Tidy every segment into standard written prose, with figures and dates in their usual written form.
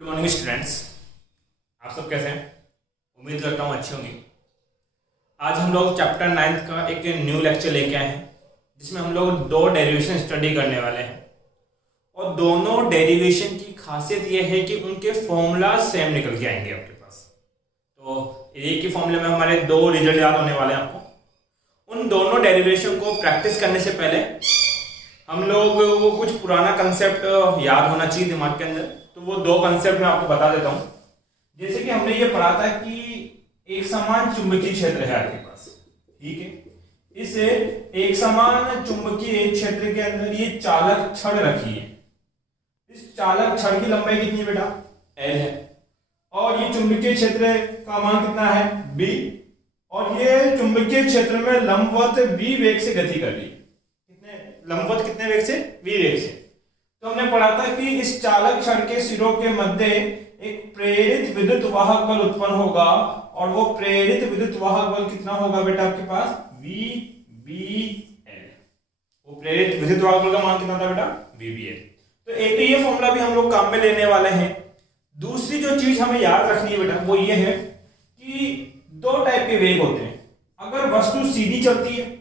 Good morning students. आप सब कैसे हैं? उम्मीद करता हूँ अच्छे होंगे। आज हम लोग चैप्टर 9 का एक न्यू लेक्चर लेके आए हैं जिसमें हम लोग दो डेरिवेशन स्टडी करने वाले हैं और दोनों डेरिवेशन की खासियत ये है कि उनके फॉर्मूला सेम निकल के आएंगे आपके पास। तो एक ही फॉर्मूले में हमारे दो रिजल्ट याद होने वाले हैं आपको। उन दोनों डेरिवेशन को प्रैक्टिस करने से पहले हम लोग वो कुछ पुराना कंसेप्ट याद होना चाहिए दिमाग के अंदर, तो वो दो कंसेप्ट मैं आपको बता देता हूँ। जैसे कि हमने ये पढ़ा था कि एक समान चुंबकीय क्षेत्र है आपके पास, ठीक है। इस एक समान चुंबकीय क्षेत्र के अंदर ये चालक छड़ रखी है। इस चालक छड़ की लंबाई कितनी है बेटा? L है। और ये चुंबकीय क्षेत्र का मान कितना है? B। और ये चुंबकीय क्षेत्र में लंबवत v वेग से गति कर रही है। लंबवत कितने वेग से? v वेग से। तो हमने पढ़ा था कि इस चालक छड़ के सिरों के मध्य एक प्रेरित विद्युत वाहक बल उत्पन्न होगा और वो प्रेरित विद्युत वाहक बल कितना होगा बेटा आपके पास? VBL। वो प्रेरित विद्युत वाहक बल का मान कितना था बेटा? VBL। तो एक तो ये फॉर्मूला भी हम लोग काम में लेने वाले हैं। दूसरी जो चीज हमें याद रखनी है बेटा वो ये है कि दो टाइप के वेग होते हैं। अगर वस्तु सीधी चलती है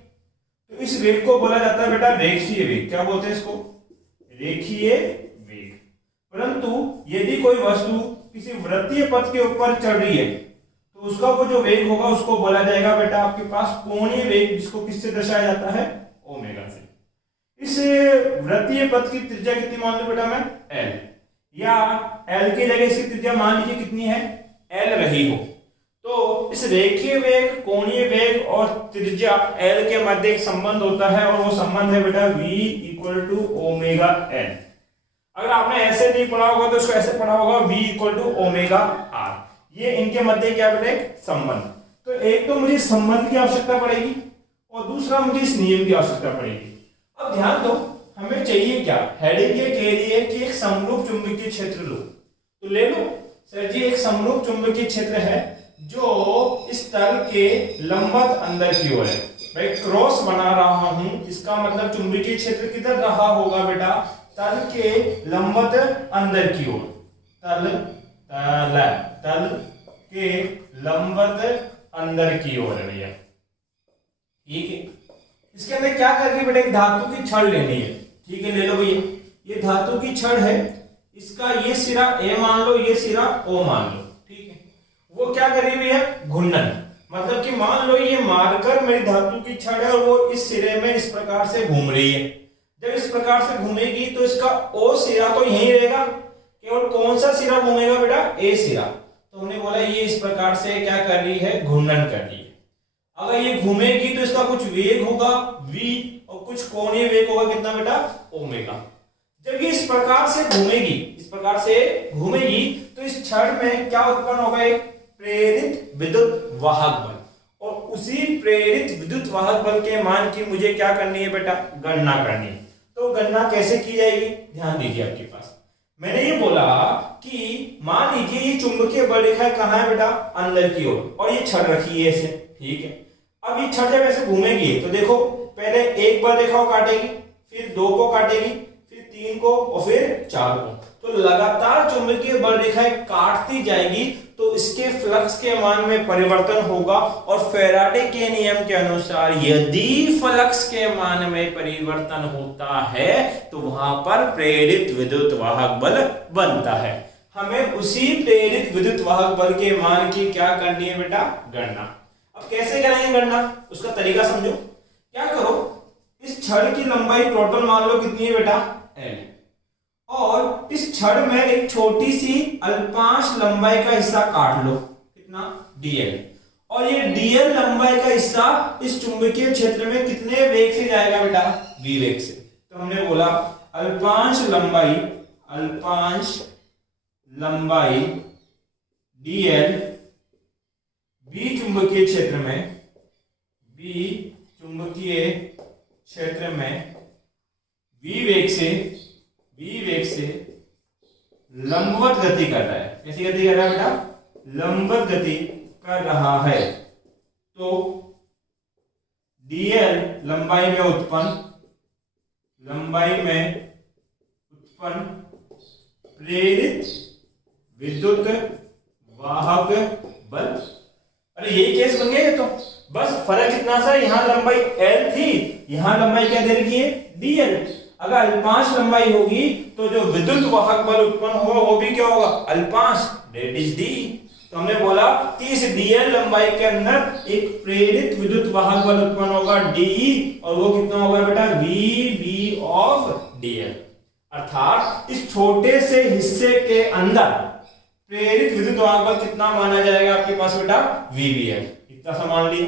तो इस वेग को बोला जाता है बेटा रेखीय वेग। क्या बोलते हैं इसको? रेखीय वेग। परंतु यदि कोई वस्तु किसी वृत्तीय पथ के ऊपर चल रही है तो उसका वो जो वेग होगा उसको बोला जाएगा बेटा आपके पास कोणीय वेग, जिसको किससे दर्शाया जाता है? ओमेगा से। इस वृत्तीय पथ की त्रिज्या कितनी मान लो बेटा मैं? L, या L की जगह इसकी त्रिज्या मान लीजिए कितनी है? L रही हो। तो इस रेखीय वेग, कोणीय वेग और त्रिज्या L के मध्य एक संबंध होता है और वो संबंध है बेटा V equal to omega L। अगर आपने ऐसे नहीं पढ़ा होगा तो इसको ऐसे पढ़ा होगा V equal to omega R। ये इनके मध्य क्या बेटा? एक संबंध। तो एक तो मुझे संबंध की आवश्यकता पड़ेगी और दूसरा मुझे इस नियम की आवश्यकता पड़ेगी। अब ध्यान दो, हमें चाहिए क्या? हेडिंग ये कह रही है कि एक समरूप चुंबकीय क्षेत्र लो, तो ले लो सर जी। एक समरूप चुंबकीय क्षेत्र है जो इस तल के लंबवत अंदर की ओर है। भाई क्रॉस बना रहा हूं, इसका मतलब चुंबकीय क्षेत्र किधर रहा होगा बेटा? तल के लंबवत अंदर की ओर। तल के लंबवत अंदर की ओर है भैया, ठीक है। इसके अंदर क्या करके बेटा? एक धातु की छड़ लेनी है, ठीक है। ले लो भैया, ये धातु की छड़ है, इसका ये सिरा A मान लो, ये सिरा O मान लो, ठीक है। वो क्या कर रही है? घूर्णन। मतलब कि मान लो ये मारकर मेरी धातु की छड़ है और वो इस सिरे में इस प्रकार से घूम रही है। जब इस प्रकार से घूमेगी तो इसका O सिरा तो यहीं रहेगा, केवल कौन सा सिरा घूमेगा बेटा? A सिरा। तो हमने बोला ये इस प्रकार से क्या कर रही है? घूर्णन कर रही है। अगर ये घूमेगी तो इसका कुछ वेग होगा V और कुछ कोणीय वेग होगा कितना बेटा? ओमेगा। जब ये इस प्रकार से घूमेगी, इस प्रकार से घूमेगी तो इस छड़ में क्या उत्पन्न होगा? एक प्रेरित विद्युत वाहक बल। और उसी प्रेरित विद्युत वाहक बल के मान की मुझे क्या करनी है बेटा? गणना करनी है। तो गणना कैसे की जाएगी? ध्यान दीजिए आपके पास। मैंने ये बोला कि मान लीजिए ये चुंबकीय बल रेखा कहाँ है बेटा? अंदर की ओर, और ये छड़ रखी है ऐसे, ठीक है। अब ये छड़ जब ऐसे घूमेगी तो देखो पहले एक बल रेखा को काटेगी, फिर 2 को काटेगी, फिर 3 को और फिर 4 को। तो लगातार चुंबकीय बल रेखाएं काटती जाएगी तो इसके फ्लक्स के मान में परिवर्तन होगा। और फैराडे के नियम के अनुसार यदि फ्लक्स के मान में परिवर्तन होता है तो वहां पर प्रेरित विद्युत वाहक बल बनता है। हमें उसी प्रेरित विद्युत वाहक बल के मान की क्या करनी है बेटा? गणना। अब कैसे करेंगे गणना? उसका तरीका समझो। क्या करो, इस छड़ की लंबाई टोटल मान लो कितनी है बेटा? L। और इस छड़ में एक छोटी सी अल्पांश लंबाई का हिस्सा काट लो, कितना? dl। और ये dl लंबाई का हिस्सा इस चुंबकीय क्षेत्र में कितने वेग से जाएगा बेटा? v वेग से। तो हमने बोला अल्पांश लंबाई dl v चुंबकीय क्षेत्र में v वेग से लंबवत गति कर रहा है। कैसी गति कर रहा है बेटा? लंबवत गति कर रहा है। तो dl लंबाई में उत्पन्न प्रेरित विद्युत वाहक बल। अरे यही केस बन गया ये तो, बस फर्क कितना सा, यहाँ लंबाई L थी, यहाँ लंबाई क्या दे रखी है DL। अगर अल्पांश लंबाई होगी तो जो विद्युत वाहक बल उत्पन्न होगा वो भी क्या होगा, अल्पांश, दैट इज D। तो हमने बोला कि इस DL लंबाई के अंदर एक प्रेरित विद्युत वाहक बल उत्पन्न होगा DE, और वो कितना होगा बेटा VB ऑफ DL। अर्थात इस छोटे से हिस्से के अंदर प्रेरित विद्युत वाहक बल कितना माना जाएगा आपके पास बेटा, VBL, इतना सा मान लिया।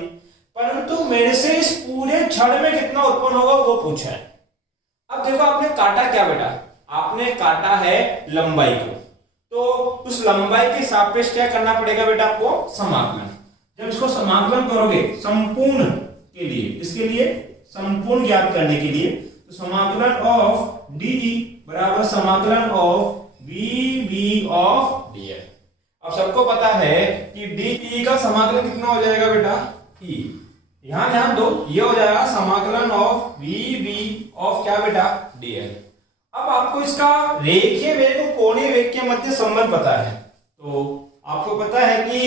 परंतु मेरे से इस पूरे छड़ में कितना उत्पन्न होगा वो पूछा है। अब देखो आपने काटा क्या बेटा, आपने काटा है लंबाई को, तो उस लंबाई के सापेक्ष क्या करना पड़ेगा बेटा आपको, समाकलन। जब इसको समाकलन करोगे संपूर्ण के लिए, इसके लिए संपूर्ण ज्ञात करने के लिए, तो समाकलन ऑफ DE बराबर समाकलन ऑफ VB ऑफ DL। अब सबको पता है कि DE का समाकलन कितना हो जाएगा बेटा, E। यहां ध्यान दो, ये हो जाएगा समाकलन ऑफ VB ऑफ क्या बेटा, DL। अब आपको इसका रेखीय वेग और कोणीय वेग के मध्य संबंध पता है, तो आपको पता है कि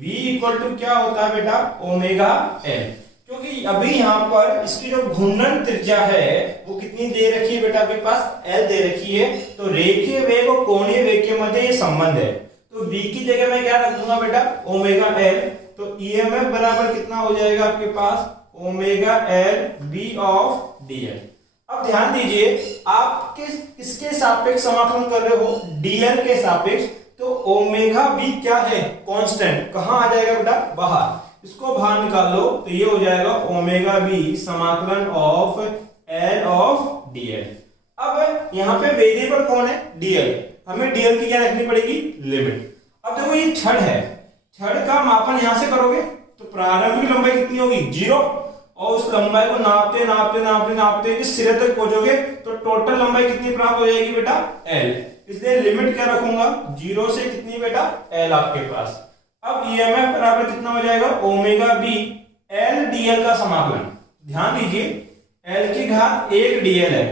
V इक्वल टू क्या होता है बेटा, ओमेगा L। क्योंकि अभी यहाँ पर इसकी जो घूर्णन त्रिज्या है वो कितनी दे रखी है बेटा, आपके पास L दे रखी है, तो रेखीय वेग और कोणीय वेग के मध्य ये संबंध है। तो V की जगह मैं क्या रख दूंगा बेटा, ओमेगा L। तो EMF बराबर कितना हो जाएगा आपके पास, omega L B of DL। अब ध्यान दीजिए, आप किसके सापेक्ष समाकलन कर रहे हो, DL के सापेक्ष, तो ओमेगा B क्या है, कांस्टेंट, कहां आ जाएगा बेटा, बाहर। इसको बाहर निकाल लो तो ये हो जाएगा ओमेगा B समाकलन ऑफ L ऑफ DL। अब यहाँ पे वेरिएबल कौन है, DL, हमें DL की क्या रखनी पड़ेगी, लिमिट। अब देखो ये छड़ है, छड़ का मापन यहां से करोगे तो प्रारंभिक लंबाई कितनी होगी, 0, और उस लंबाई को नापते नापते नापते नापते इस सिरे तक पहुंचोगे तो टोटल लंबाई कितनी प्राप्त हो जाएगी बेटा, L। इसलिए लिमिट क्या रखूंगा, 0 से कितनी बेटा, L आपके पास। अब EMF बराबर कितना हो जाएगा, ओमेगा B L DL का समाकलन। ध्यान दीजिए, L की घात 1 DL है,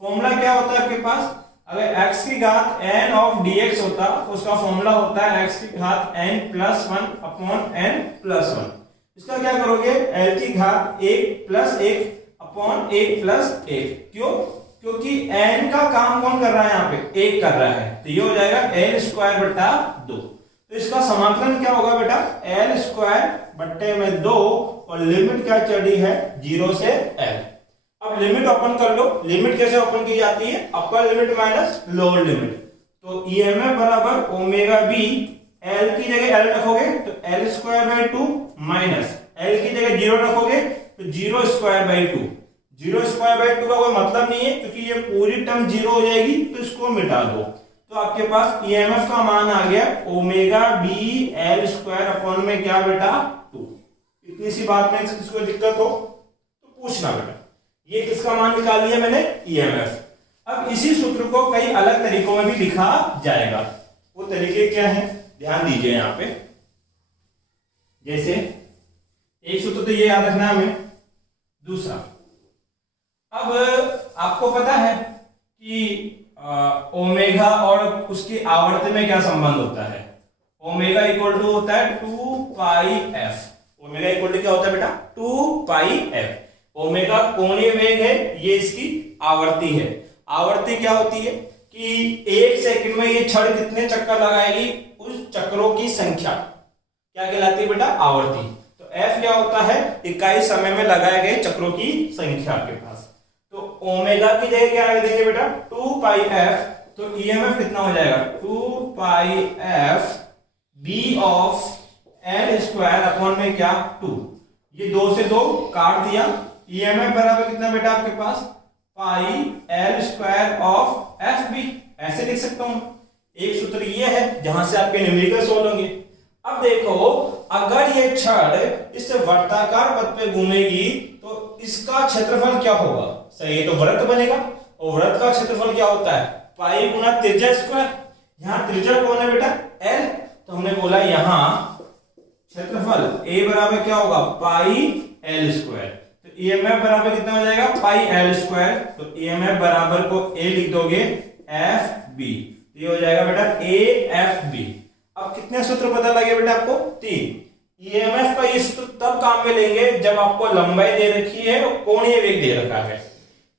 फॉर्मूला क्या होता है आपके पास, अगर x की घात n ऑफ dx होता तो उसका फॉर्मूला होता है x की घात n plus 1 upon n plus 1। इसका क्या करोगे, L की घात 1 प्लस 1 अपॉन 1 प्लस 1। क्यों, क्योंकि n का काम कौन कर रहा है, यहाँ पे 1 कर रहा है, तो ये हो जाएगा L स्क्वायर बटा 2। तो इसका समाकलन क्या होगा बेटा, L स्क्वायर बट्टे में 2, और लिमिट क्या चढ़ी है, 0 से L। अब लिमिट ओपन कर लो, लिमिट कैसे ओपन की जाती है, upper limit minus lower limit. तो EMF बराबर ओमेगा B, L की जगह L रखोगे तो L square by 2 minus L की जगह 0 रखोगे तो 0 स्क्वायर बाई 2। 0 स्क्वायर बाई 2 का कोई मतलब नहीं है, क्योंकि ये पूरी टर्म 0 हो जाएगी, तो इसको मिटा दो। तो आपके पास EMF का मान आ गया omega B L square upon में क्या बेटा, 2। इतनी सी बात में किसको दिक्कत हो तो पूछना बेटा। ये किसका मान निकाल लिया मैंने, EMF। अब इसी सूत्र को कई अलग तरीकों में भी लिखा जाएगा, वो तरीके क्या हैं, ध्यान दीजिए यहाँ पे। जैसे एक सूत्र तो ये याद रखना हमें, दूसरा, अब आपको पता है कि ओमेगा और उसकी आवर्ती में क्या संबंध होता है, ओमेगा इक्वल टू होता है 2 पाई f। ओमेगा इक्वल टू क्या होता है बेटा, 2 पाई f। ओमेगा कोणीय वेग है, ये इसकी आवर्ती है। आवर्ती क्या होती है कि 1 सेकंड में ये छड़ कितने चक्कर लगाएगी, उस चक्रों की संख्या क्या कहलाती है बेटा, आवर्ती। तो f क्या होता है, इकाई समय में लगाए गए चक्रों की संख्या आपके पास। तो ओमेगा की जगह क्या रख देंगे बेटा, 2 पाई f। तो EMF कितना हो जाएगा, 2 पाई f B of L square upon में क्या, 2। ये 2 से 2 काट दिया, EMF बराबर कितना बेटा आपके पास, पाई L स्क्वायर ऑफ FB। ऐसे लिख सकता हूं। एक सूत्र ये है जहां से आपके न्यूमेरिकल सोल्व होंगे। अब देखो, अगर ये छड़ इस वर्ताकार पथ पे घूमेगी तो इसका क्षेत्रफल क्या होगा, सही है, तो वृत्त बनेगा, और वृत्त का क्षेत्रफल क्या होता है, पाई गुना त्रिज्या स्क्वायर। यहाँ त्रिज्या कौन है बेटा, L। तो हमने बोला यहाँ क्षेत्रफल A बराबर क्या होगा, पाई L स्क्वायर। तो EMF बराबर कितना हो जाएगा, पाई L स्क्वायर। तो EMF बराबर को A लिख दोगे FB। ये हो जाएगा बेटा AFB। अब कितने सूत्र पता लगे बेटा आपको? 3। ईएमएफ का ये सूत्र तब काम में लेंगे जब आपको लंबाई दे रखी है और कोणीय वेग दे रखा है।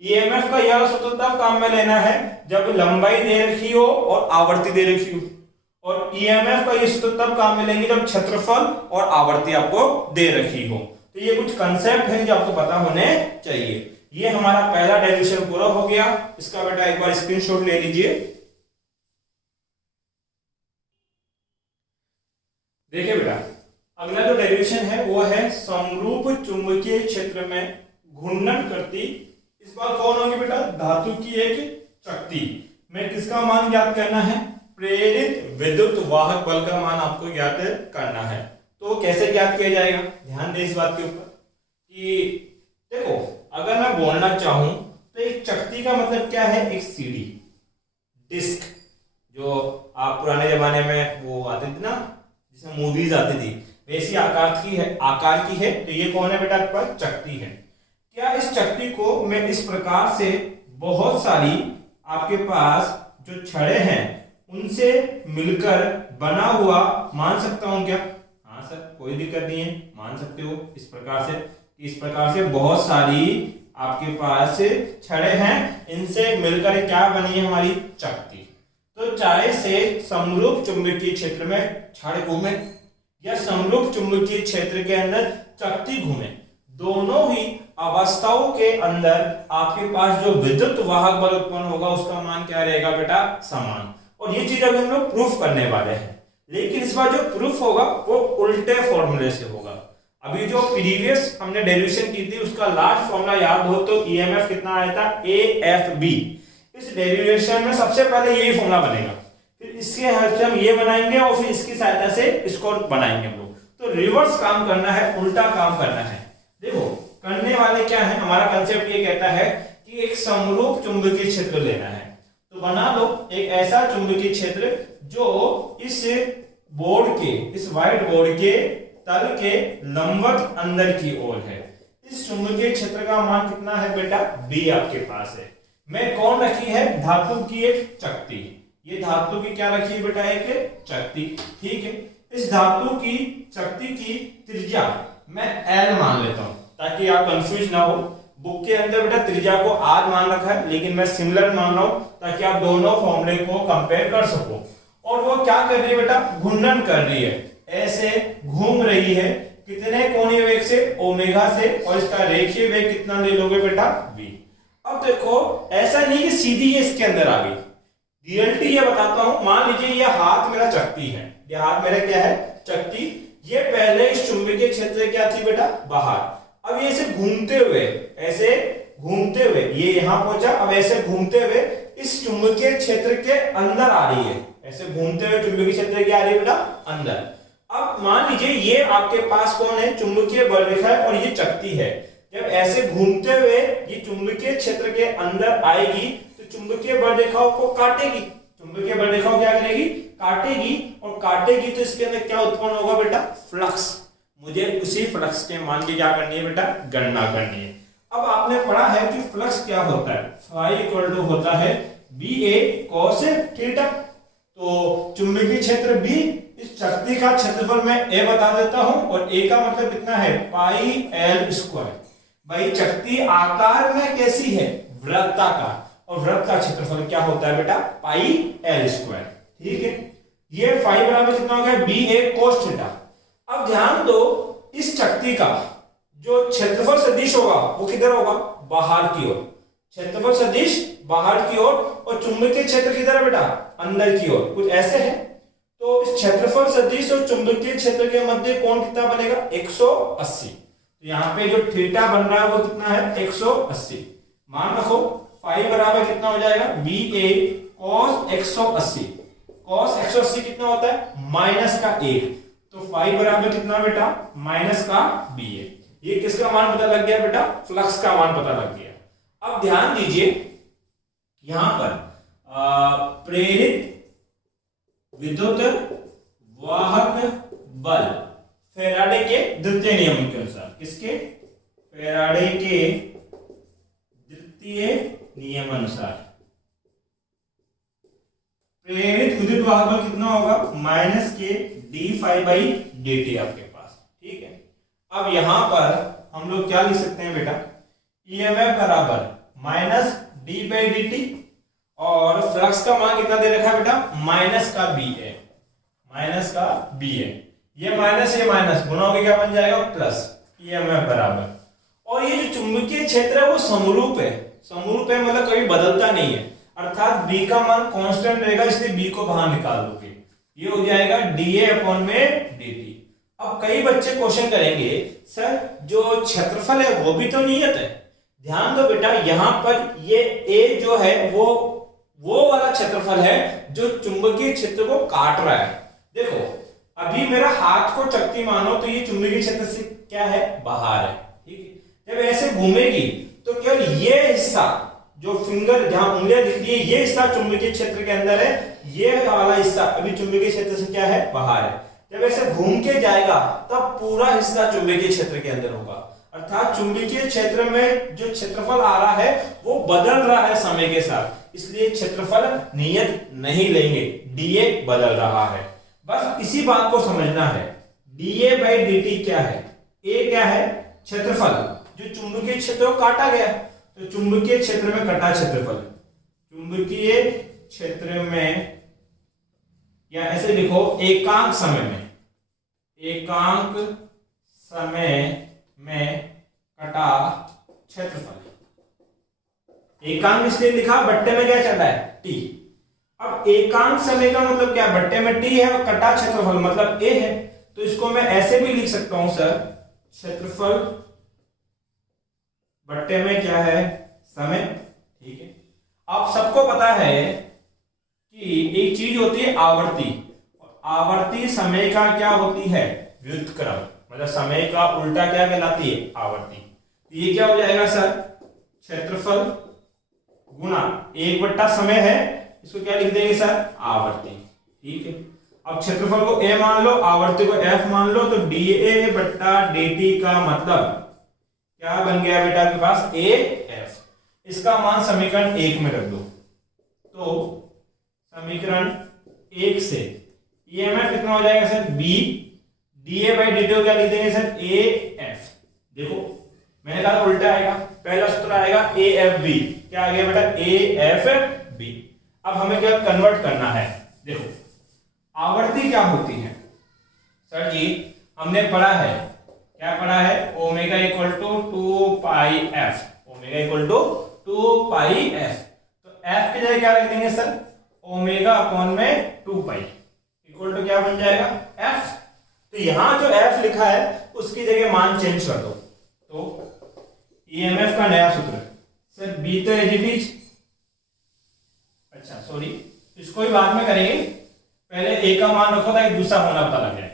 ईएमएफ का यह सूत्र तब काम में लेना है जब लंबाई दे रखी हो और आवर्ती दे रखी हो, और ईएमएफ का ये सूत्र तब काम में लेंगे जब क्षेत्रफल और आवर्ती आपको दे रखी हो। तो ये कुछ कंसेप्ट है जो आपको पता होने चाहिए। ये हमारा पहला डेरिवेशन पूरा हो गया। इसका बेटा एक बार स्क्रीनशॉट ले लीजिए। देखिए बेटा, अगला जो डेरिवेशन है वो है समरूप चुंबकीय क्षेत्र में घूर्णन करती, इस बार कौन होगी बेटा? धातु की एक चकती में किसका मान ज्ञात करना है? प्रेरित विद्युत वाहक बल का मान आपको ज्ञात करना है। तो कैसे ज्ञात किया जाएगा? ध्यान दे इस बात के ऊपर कि देखो, अगर मैं बोलना चाहूं तो एक चकती का मतलब क्या है? एक सीडी डिस्क, जो आप पुराने जमाने में वो आती थी ना, जिसमें मूवीज आती थी, वैसी आकार की है। तो ये कौन है बेटा? आपके पास चकती है। क्या इस चकती को मैं इस प्रकार से बहुत सारी आपके पास जो छड़े हैं उनसे मिलकर बना हुआ मान सकता हूं क्या? हाँ सर, कोई दिक्कत नहीं है, मान सकते हो। इस प्रकार से बहुत सारी आपके पास छड़े हैं, इनसे मिलकर क्या बनी है? हमारी चकती। तो चाहे से समरूप चुंबकीय क्षेत्र में छड़ घूमे या समरूप चुंबकीय क्षेत्र के अंदर चकती घूमे, दोनों ही अवस्थाओं के अंदर आपके पास जो विद्युत वाहक बल उत्पन्न होगा उसका मान क्या रहेगा बेटा? समान। और ये चीज अभी हम लोग प्रूफ करने वाले हैं, लेकिन इस बार जो प्रूफ होगा वो उल्टे फॉर्मूले से होगा। अभी जो प्रीवियस हमने डेरिवेशन की थी उसका लास्ट फॉर्मूला याद हो तो ईएमएफ कितना आया था? AFB। इस डेरिवेशन में सबसे पहले यही फॉर्मूला बनेगा, फिर इसके हेल्प से हम ये बनाएंगे और फिर इसकी सहायता से इसको बनाएंगे हम लोग। तो रिवर्स काम करना है, उल्टा काम करना है। देखो, करने वाले क्या है? हमारा कंसेप्ट ये कहता है कि एक समरूप चुंबकीय क्षेत्र लेना है। तो बना लो एक ऐसा चुंबकीय क्षेत्र जो इस बोर्ड के, इस व्हाइट बोर्ड के तल के लंबवत अंदर की ओर है। इस चुंबकीय क्षेत्र का मान कितना है बेटा? B आपके पास है। मैं कौन रखी है? धातु की एक चकती। ये धातु की क्या रखी है बेटा? एक चकती। ठीक है, इस धातु की चकती की त्रिज्या मैं L मान लेता हूं ताकि आप कंफ्यूज ना हो। बुक के अंदर बेटा त्रिज्या को R मान रखा है, लेकिन मैं सिमिलर मान रहा हूं ताकि आप दोनों फॉर्मूले को कंपेयर कर सको। और वो क्या कर रही है बेटा? घूर्णन कर रही है, ऐसे घूम रही है। कितने कोणीय वेग से? ओमेगा से। और इसका रेखीय वेग कितना ले लोगे बेटा? V। अब देखो, ऐसा नहीं कि सीधी ये इसके अंदर आ गई। रियलिटी ये बताता हूं, मान लीजिए ये हाथ मेरा चकती है, ये हाथ मेरा क्या है? चकती। ये पहले इस चुंबकीय क्षेत्र क्या थी बेटा? बाहर। अब ये ऐसे घूमते हुए, ऐसे घूमते हुए ये यहां पहुंचा, अब ऐसे घूमते हुए इस चुंबकीय क्षेत्र के अंदर आ रही है। ऐसे घूमते हुए चुंबकीय क्षेत्र की आ रही है बेटा? अंदर। अब मान लीजिए ये आपके पास कौन है? चुंबकीय बल रेखा है और ये चकती है। जब ऐसे घूमते हुए ये चुंबकीय क्षेत्र के अंदर आएगी तो चुंबकीय बल रेखाओं को काटेगी। चुंबकीय बल रेखाओं क्या करेगी? काटेगी। और काटेगी तो इसके अंदर क्या उत्पन्न होगा बेटा? फ्लक्स। मुझे उसी फ्लक्स के मान की क्या करनी है बेटा? गणना करनी है। अब आपने पढ़ा है कि फ्लक्स क्या होता है? फाई इक्वल टू होता है BA cos थीटा। तो चुंबकीय क्षेत्र B, इस चकती का क्षेत्रफल मैं A बता देता हूं, और A का मतलब कितना है? पाई L स्क्वायर। भाई चकती आकार में कैसी है? वृत्ताकार, और वृत्त का क्षेत्रफल क्या होता है बेटा? पाई L स्क्वायर। ठीक है, ये फाई बराबर कितना हो गया? BA cos theta. अब ध्यान दो, इस चकती का जो क्षेत्रफल सदिश होगा वो किधर होगा? बाहर की ओर। क्षेत्रफल सदिश बाहर की ओर, और चुंबकीय क्षेत्र किधर है बेटा? अंदर की ओर। कुछ ऐसे है। तो इस क्षेत्रफल सदिश और चुंबकीय क्षेत्र के मध्य कोण कितना बनेगा? 180। तो यहाँ पे जो थीटा बन रहा है वो कितना है? 180। मान रखो फाई बराबर कितना हो जाएगा? BA cos 180। cos 180 कितना होता है? माइनस का 1। तो फाई बराबर कितना बेटा? माइनस का BA। ये किसका मान पता लग गया बेटा? फ्लक्स का मान पता लग गया। अब ध्यान दीजिए, यहां पर प्रेरित विद्युत वाहक बल फैराडे के द्वितीय नियम के अनुसार, किसके? फैराडे के द्वितीय नियम अनुसार प्रेरित माइनस के D five by D T आपके पास। ठीक है, अब यहां पर हम लोग क्या लिख सकते हैं बेटा, ईएमएफ बराबर minus D by D T, और फ्लक्स का मान कितना दे रखा है बेटा, माइनस का बी है, माइनस का बी है। ये माइनस गुना होकर क्या बन जाएगा, प्लस ईएमएफ बराबर, और ये जो चुंबकीय क्षेत्र है वो समरूप है, समरूप है मतलब कभी बदलता नहीं है, अर्थात बी का मान कांस्टेंट रहेगा, इसलिए बी को बाहर निकाल दोगे, ये हो जाएगा डीए अपॉन में dt। अब कई बच्चे क्वेश्चन करेंगे सर जो क्षेत्रफल है वो भी तो नियत है। ध्यान दो बेटा, यहां पर ये ए जो है वो वाला क्षेत्रफल है जो चुंबकीय क्षेत्र को काट रहा है। देखो अभी मेरा हाथ को चकती मानो तो ये चुंबकीय क्षेत्र से क्या है, बाहर है। ठीक है, जब ऐसे घूमेगी तो केवल ये हिस्सा जो फिंगर जहां उंगलियां दिख रही है ये हिस्सा चुंबकीय क्षेत्र के अंदर है, ये वाला हिस्सा अभी चुंबकीय क्षेत्र से क्या है, बाहर है। जब ऐसे घूम के जाएगा तब पूरा हिस्सा चुंबकीय क्षेत्र के अंदर होगा, अर्थात चुंबकीय क्षेत्र में जो क्षेत्रफल आ रहा है वो बदल रहा है समय के साथ, इसलिए क्षेत्रफल नियत नहीं लेंगे, डीए बदल रहा है। बस इसी बात को समझना है, डीए बाई डी क्या है, ए क्या है, क्षेत्रफल जो चुंबकीय क्षेत्र को काटा गया, तो चुंबकीय क्षेत्र में कटा क्षेत्रफल, चुंबकीय क्षेत्र में, या ऐसे लिखो एकांक समय में, एकांक समय में कटा क्षेत्रफल। एकांक इसलिए लिखा, बट्टे में क्या चल रहा है, टी। अब एकांक समय का मतलब क्या, बट्टे में टी है और कटा क्षेत्रफल मतलब ए है, तो इसको मैं ऐसे भी लिख सकता हूं सर, क्षेत्रफल बट्टे में क्या है, समय। ठीक है, आप सबको पता है कि एक चीज होती है आवर्ती, आवर्ती समय का क्या होती है, व्युत्क्रम, मतलब समय का उल्टा क्या कहलाती है, आवर्ती। तो ये क्या हो जाएगा सर, क्षेत्रफल गुना एक बट्टा समय है, इसको क्या लिख देंगे सर, आवर्ती। ठीक है, अब क्षेत्रफल को ए मान लो, आवर्ती को एफ मान लो, तो डी ए बट्टा डी टी का मतलब क्या बन गया बेटा आपके पास, ए एफ। इसका मान समीकरण 1 में रख दो, तो समीकरण 1 से ईएमएफ कितना हो जाएगा sir, B, DA by D T क्या लिख देंगे सर, ए एफ। देखो मैंने कहा उल्टा आएगा, पहला सूत्र आएगा ए एफ बी, क्या आ गया बेटा, ए एफ बी। अब हमें क्या कन्वर्ट करना है, देखो आवर्ती क्या होती है सर जी, हमने पढ़ा है, क्या पढ़ा है, omega equal to 2 pi F, omega equal to 2 pi F. तो एफ की जगह क्या रख देंगे सर, ओमेगा अपॉन में 2 पाई इक्वल टू क्या बन जाएगा, एफ। तो यहां जो एफ लिखा है उसकी जगह मान चेंज कर दो, तो ईएमएफ का नया सूत्र सर, बी तो एज इट इज, अच्छा सॉरी इसको ही बाद में करेंगे, पहले ए का मान रखो ताकि दूसरा होना पता लग जाए।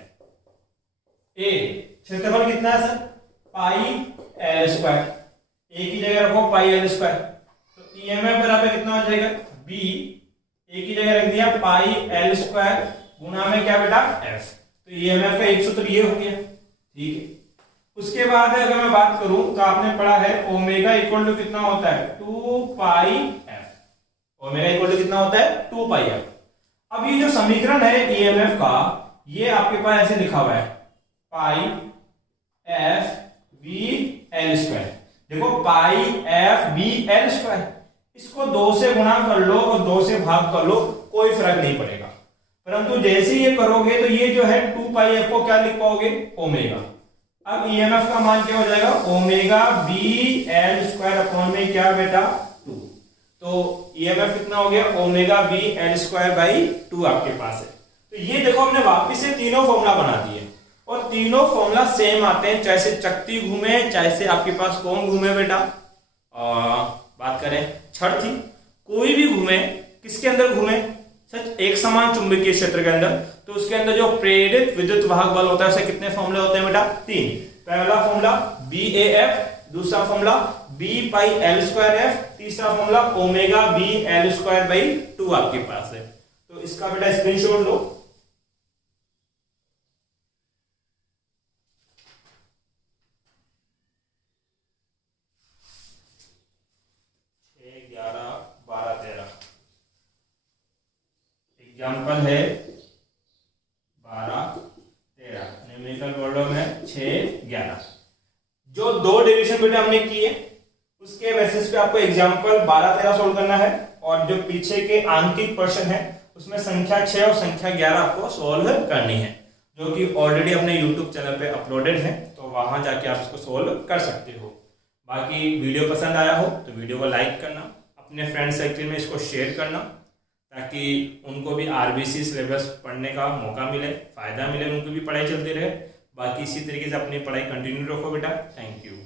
ए क्षेत्रफल कितना है सर, पाई एल स्क्वायर, ए की जगह रखो पाई एल स्क्वायर, तो ईएमएफ बराबर कितना हो जाएगा, बी, ए की जगह रख दिया पाई एल स्क्वायर गुना में क्या बेटा, एफ। तो ईएमएफ का एक सूत्र ये हो गया। ठीक है, उसके बाद अगर मैं बात करूं तो आपने पढ़ा है ओमेगा इक्वल टू कितना होता है, 2 pi F, omega equal to कितना होता है, 2 पाई एफ। अब ये जो समीकरण है ईएमएफ का, ये आपके पास ऐसे लिखा हुआ है, पाई एफ वी एल स्क्वायर। देखो पाई एफ वी एल स्क्वायर, इसको 2 से गुणा कर लो और 2 से भाग कर लो, कोई फर्क नहीं पड़ेगा, परंतु जैसे ये करोगे तो ये जो है 2 पाई एफ को क्या लिख पाओगे, ओमेगा। अब ईएमएफ का मान क्या हो जाएगा, omega B L square upon में क्या बेटा, 2। तो ईएमएफ कितना हो गया, omega B L square by 2 आपके पास है। तो ये देखो हमने वापिस से तीनों फॉर्मूला बना दिए, और तीनों फॉर्मूला सेम आते हैं, चाहे से चकती घूमे चाहे से आपके पास कौन घूमे बेटा, बात करें छड़ थी, कोई भी घूमे, किसके अंदर घूमे सच, एक समान चुंबकीय क्षेत्र के अंदर, तो उसके अंदर जो प्रेरित विद्युत वाहक बल होता है उसे कितने फॉर्मूले होते हैं बेटा, 3। पहला फॉर्मूला बी ए एफ, दूसरा formula B pi L square F, तीसरा formula omega B L square by 2 आपके पास है। तो इसका बेटा स्क्रीनशॉट लो, एग्जाम्पल है बेटा हमने की है, उसके बेसिस पे आपको एग्जाम्पल 12-13 सोल्व करना है, और जो पीछे के आंकिक प्रश्न है उसमें संख्या 6 और संख्या 11 आपको सोल्व करनी है, जो कि ऑलरेडी अपने यूट्यूब चैनल पे अपलोडेड है, तो वहां जाके आप इसको सोल्व कर सकते हो। बाकी वीडियो पसंद आया हो तो वीडियो को लाइक करना, अपने फ्रेंड सर्किल में इसको शेयर करना, ताकि उनको भी आरबीसी सिलेबस पढ़ने का मौका मिले, फ़ायदा मिले, उनको भी पढ़ाई चलती रहे। बाकी इसी तरीके से अपनी पढ़ाई कंटिन्यू रखो बेटा। Thank you.